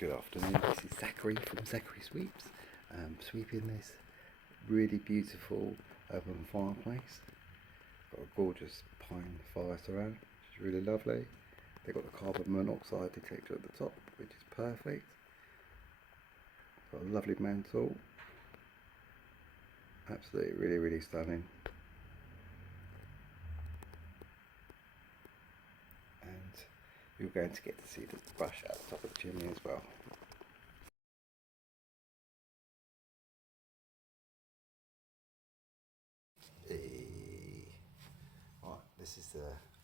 Good afternoon, this is Zachary from Zachary Sweeps. Sweeping this really beautiful open fireplace. Got a gorgeous pine fire surround, which is really lovely. They've got the carbon monoxide detector at the top, which is perfect. Got a lovely mantle. Absolutely really stunning. And you're going to get to see the brush at the top of the chimney as well. Right, this is the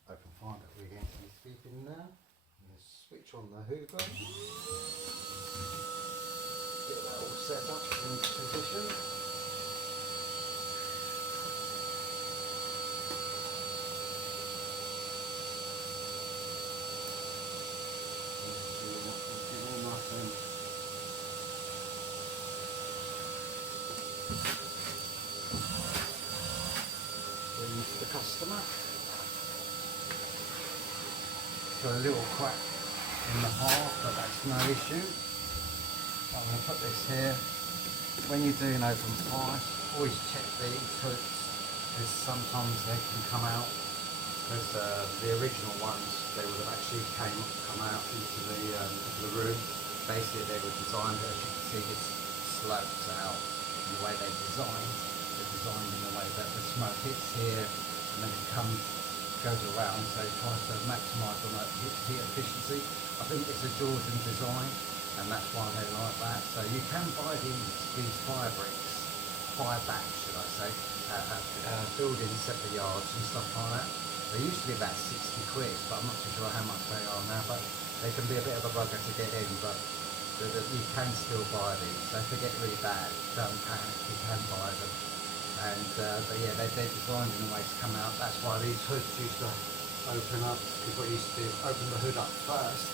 open fire that we're going to be sweeping now. I'm going to switch on the hoover. Get that all set up in position. The customer. Got a little crack in the hearth, but that's no issue. I'm going to put this here. When you're doing open fires, always check these hoods, because sometimes they can come out. Because the original ones, they would have actually come out into the room. Basically, they were designed, as you can see, it slopes out. And the way they're designed in a way that the smoke hits here and then it goes around, so it tries to maximise on that heat efficiency. I think it's a Georgian design, and that's why they like that. So you can buy these fire bricks, fire backs should I say, at buildings, separate yards and stuff like that. They used to be about 60 quid, but I'm not too sure how much they are now, but they can be a bit of a bugger to get in, but you can still buy these. So if they get really bad, don't panic, you can buy them. And but yeah, they're designed in a way to come out. That's why these hoods used to open up, because what you used to do is open the hood up first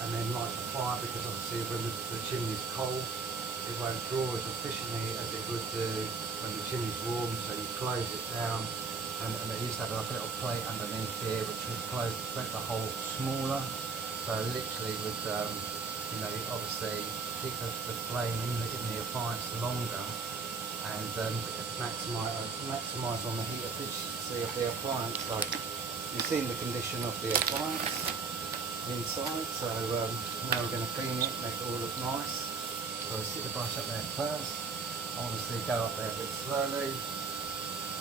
and then light the fire, because obviously when the chimney's cold it won't draw as efficiently as it would do when the chimney's warm. So you close it down, and it used to have like a little plate underneath here which would close, make the hole smaller. So literally would obviously keep the flame in the appliance longer, and maximise on the heat efficiency of the appliance. So you've seen the condition of the appliance inside, so now we're going to clean it, make it all look nice. So we stick the brush up there first, obviously go up there a bit slowly.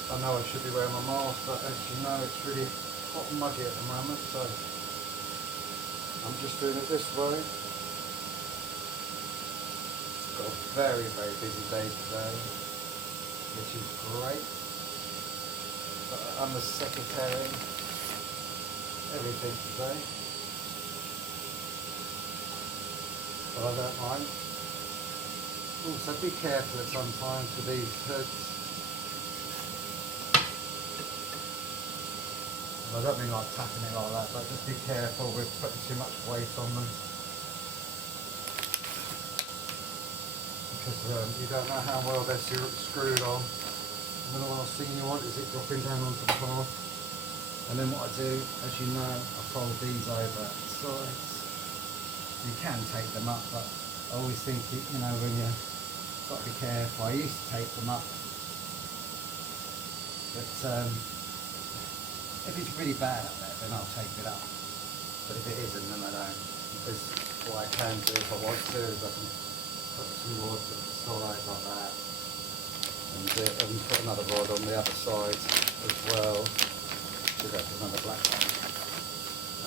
I know I should be wearing my mask, but as you know it's really hot and muggy at the moment, so I'm just doing it this way. Got a very busy day today, which is great. But I'm the secretary, everything today. But I don't mind. Also be careful at sometimes with these hoods. I don't mean like tapping it like that, but just be careful with putting too much weight on them. Because you don't know how well they're screwed on. And then the last thing you want is it dropping down onto the path. And then what I do, as you know, I fold these over at the sides. You can take them up, but I always think, when you've got to be careful. I used to take them up, but if it's really bad up there, then I'll take it up. But if it isn't, then I don't. Because what I can do if I want to is I can put some rod to the side like that, and put another rod on the other side as well. Should go for another black one,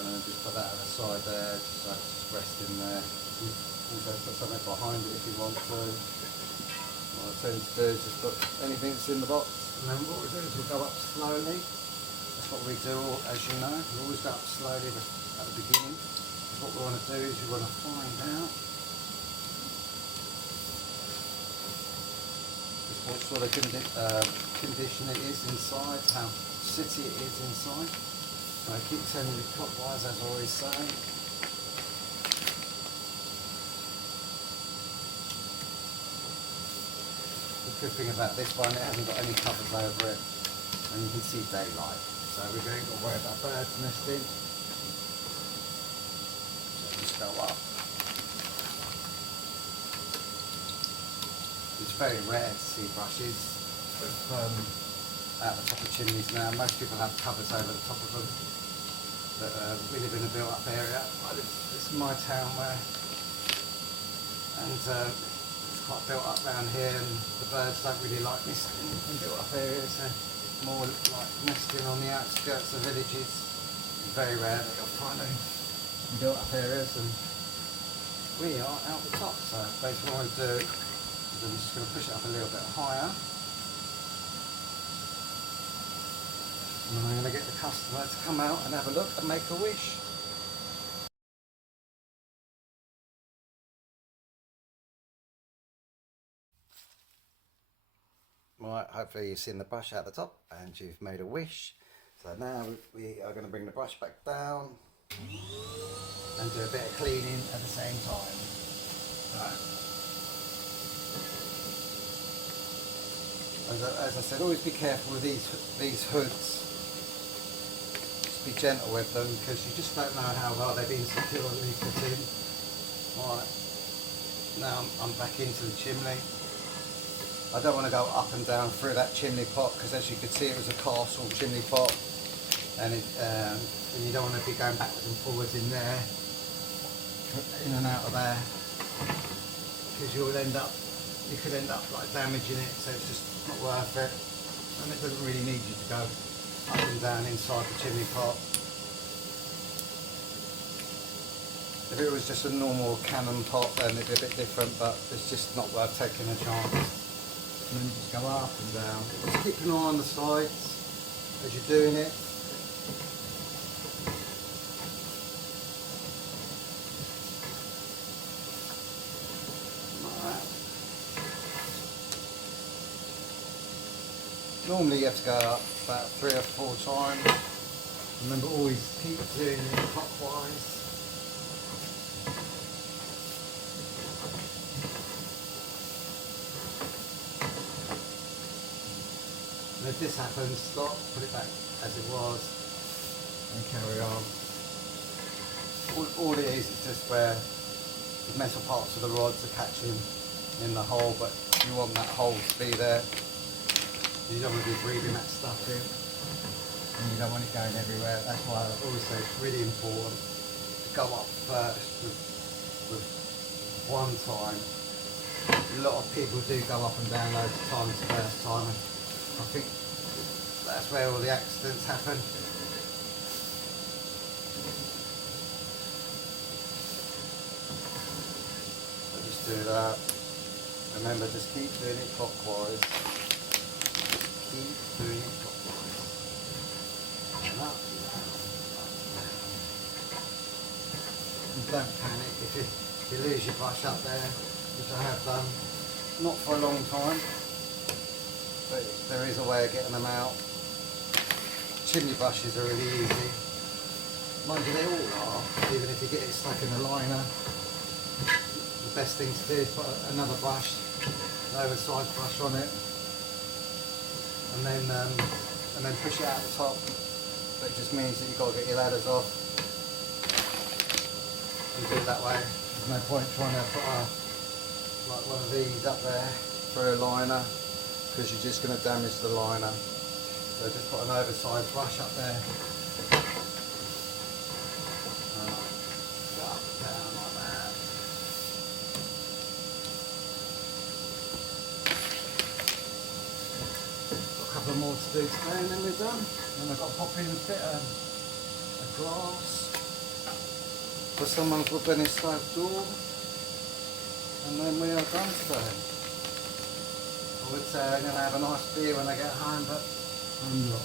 and then just put that at the side there, just so it's rest in there. You can also put something behind it if you want to. What I tend to do is just put anything that's in the box, and then what we do is we'll go up slowly. That's what we do, as you know. We always go up slowly at the beginning. What we want to do is we want to find out what sort of condition it is inside, how sooty it is inside. So I keep turning it clockwise, as I always say. The good thing about this one, it hasn't got any covers over it, and you can see daylight. So we ain't got to worry about birds nesting. So just go up. it's very rare to see brushes with, at the top of chimneys now. Most people have covers over the top of them. But we live in a built-up area. This is my town and it's quite built up around here, and the birds don't really like nesting in built-up areas. They're more like nesting on the outskirts of villages. It's very rare that you'll find them in built-up areas, and we are out the top. So basically what I'm going to do is I'm just going to push it up a little bit higher. And I'm going to get the customer to come out and have a look and make a wish. Right, hopefully you've seen the brush at the top and you've made a wish. So now we are going to bring the brush back down and do a bit of cleaning at the same time. Right. As I said, always be careful with these hoods. Be gentle with them because you just don't know how well they've been securely put in. Right, now I'm back into the chimney. I don't want to go up and down through that chimney pot because, as you could see, it was a castle chimney pot, and you don't want to be going backwards and forwards in there, in and out of there, because you could end up like damaging it. So it's just not worth it, and it doesn't really need you to go up and down inside the chimney pot. If it was just a normal cannon pot, then it'd be a bit different, but it's just not worth taking a chance. And then you just go up and down. Just keep an eye on the sides as you're doing it. Normally you have to go up about 3 or 4 times. Remember, always keep doing it clockwise. And if this happens, stop, put it back as it was, and carry on. All it is just where the metal parts of the rods are catching in the hole, but you want that hole to be there. You don't want to be breathing that stuff in, and you don't want it going everywhere. That's why I always say it's really important to go up first with one time. A lot of people do go up and down loads of times the first time, and I think that's where all the accidents happen. So just do that. Remember, just keep doing it clockwise. Keep doing it clockwise. And up, down, up, down. And don't panic if you lose your brush up there, which I have done. Not for a long time, but there is a way of getting them out. Chimney brushes are really easy. Mind you, they all are, even if you get it stuck in the liner. The best thing to do is put another brush, an oversized brush on it, and then push it out the top. That just means that you've got to get your ladders off and do it that way. There's no point trying to put like one of these up there for a liner, because you're just going to damage the liner. So just put an oversized brush up there. Up, down like that. Got a couple more to do today and then we're done. And I've got to pop in a bit of glass for someone's wood-burning stove door. And then we are done today. I would say I'm going to have a nice beer when I get home, but I'm not.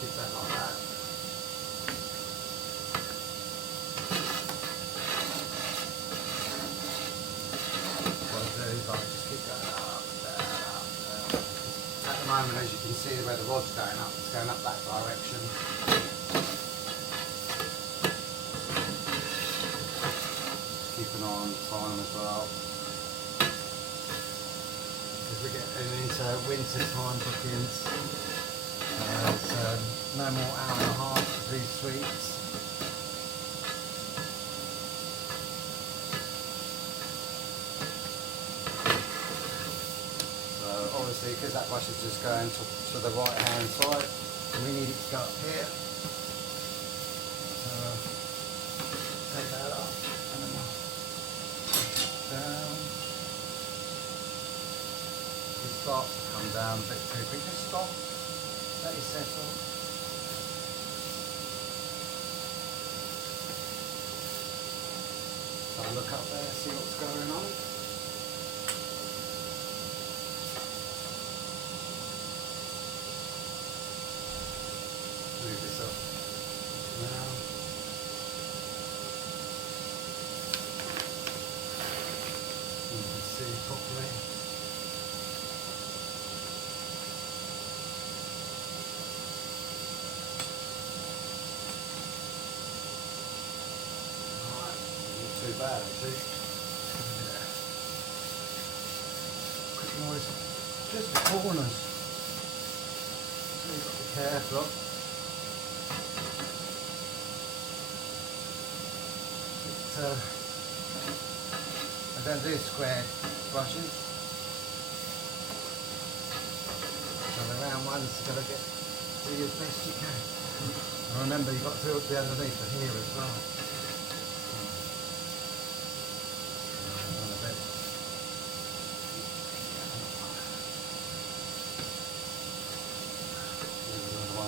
Keep that like that. What I do is I just keep going up and down, up and down. At the moment, as you can see where the rod's going up, it's going up that direction. Keep an eye on the time as well, because we're getting into winter time bookings. It's no more hour and a half. these sweets. So obviously, because that brush is just going to the right hand side, we need it to go up here. So take that up and then down. It starts to come down a bit too quick. Just stop. Let it settle. Have a look up there, see what's going on. Move this up now. You can see properly. Too bad actually. Yeah. Quick noise. Just the corners. So you've got to be careful. I don't do square brushes. So the round ones you've got to do as best you can. And remember you've got to do it underneath the here as well.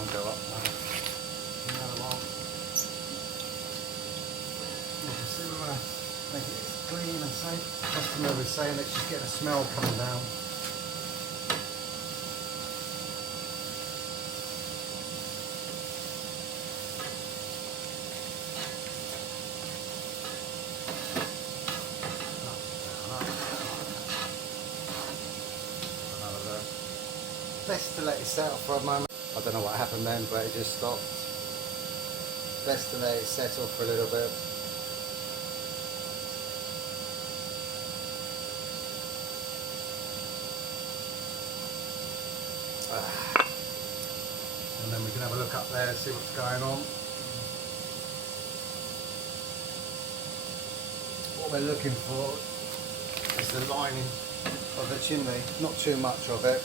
Go up now. Another one. You can see we want to make it clean and safe. The customer was saying that she's getting a smell coming down. Another look. Best to let it settle for a moment. I don't know what happened then, but it just stopped. Best to let it settle for a little bit. And then we can have a look up there and see what's going on. What we're looking for is the lining of the chimney, not too much of it.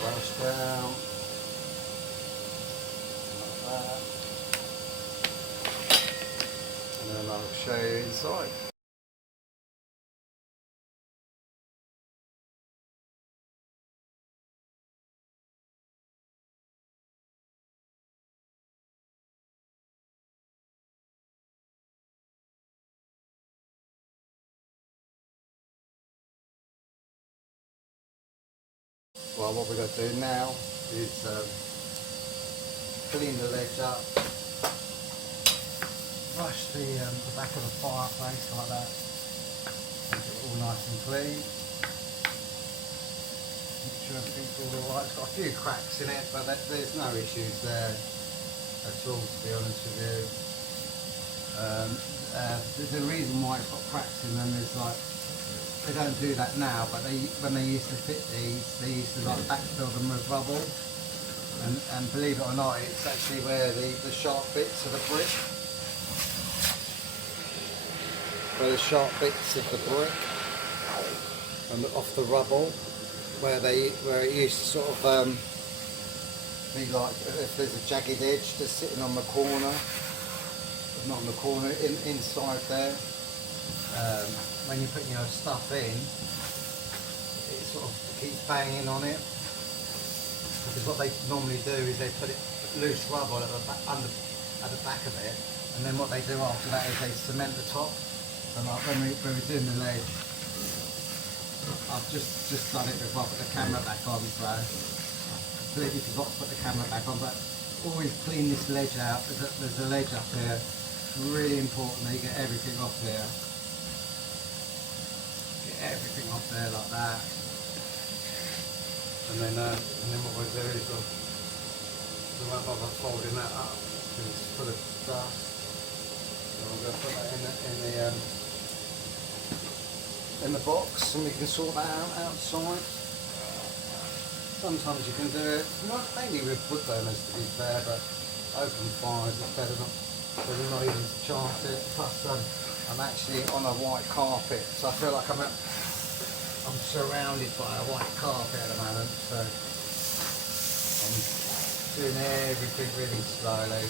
Brush down like that, and then I'll show you inside. Well, what we're going to do now is clean the ledge up, brush the back of the fireplace like that, make it all nice and clean. Make sure everything's all alright. It's got a few cracks in it, but there's no issues there at all, to be honest with you. The reason why it's got cracks in them is like, they don't do that now, but when they used to fit these, they used to like backfill them with rubble, and believe it or not, it's actually where the sharp bits of the brick, of the brick, and off the rubble, where it used to sort of be like, if there's a jagged edge just sitting on the corner, not on the corner, inside there. When you're putting your stuff in, it sort of keeps banging on it, because what they normally do is they put it loose rubble at the back, at the back of it, and then what they do after that is they cement the top. So like when we're doing the ledge, I've just done it before I put the camera back on, so I completely forgot to put the camera back on, but always clean this ledge out. There's a ledge up here, really important that you get everything off here. Everything off there like that, and then what we'll do is we won't bother folding that up because it's full of dust. I'm going to put that in the box, and we can sort that out outside. Sometimes you can do it, not mainly with wood burners to be fair, but open fires is better not even to chance it. Plus I'm actually on a white carpet, so I feel like I'm surrounded by a white carpet at the moment, so I'm doing everything really slowly.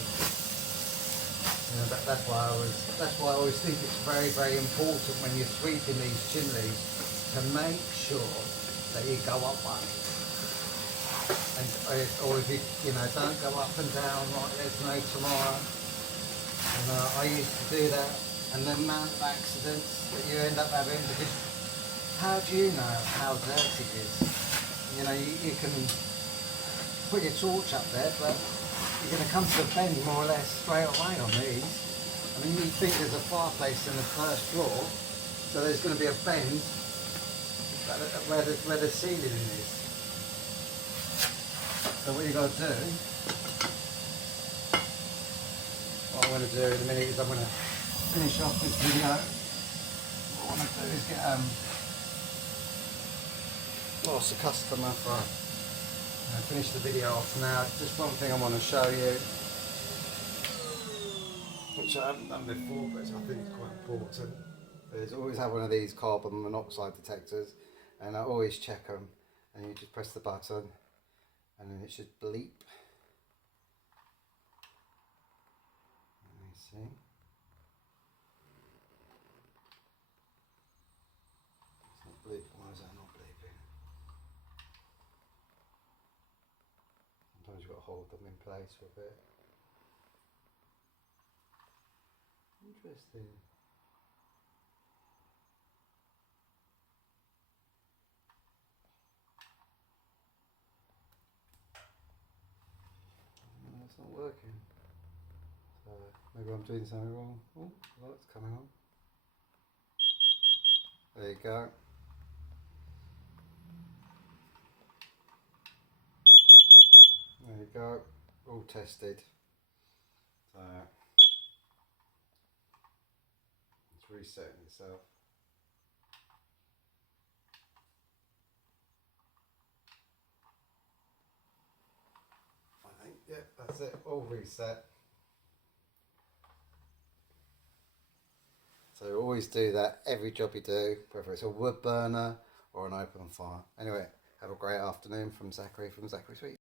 You know, that's why I always think it's very, very important when you're sweeping these chimneys to make sure that you go up one. And, or if you know, don't go up and down like there's no tomorrow. And I used to do that, and the amount of accidents that you end up having, because how do you know how dirty it is? You know, you can put your torch up there, but you're going to come to a bend more or less straight away on these. I mean, you think there's a fireplace in the first floor, so there's going to be a bend where the ceiling is. So what you've got to do, what I'm going to do in a minute is I'm going to finish off this video. What I want to do is get lost a customer for finish the video off now. Just one thing I want to show you, which I haven't done before, but I think it's quite important, is always have one of these carbon monoxide detectors, and I always check them, and you just press the button and then it should bleep. Let me see. It's not bleeping. Why is that not bleeping? Sometimes you've got to hold them in place for a bit. Interesting. No, it's not working. So maybe I'm doing something wrong. Oh, the light's coming on. There you go. There you go. All tested. So it's resetting itself. I think, yeah, that's it. All reset. So always do that every job you do, whether it's a wood burner or an open fire. Anyway, have a great afternoon from Zachary Sweets.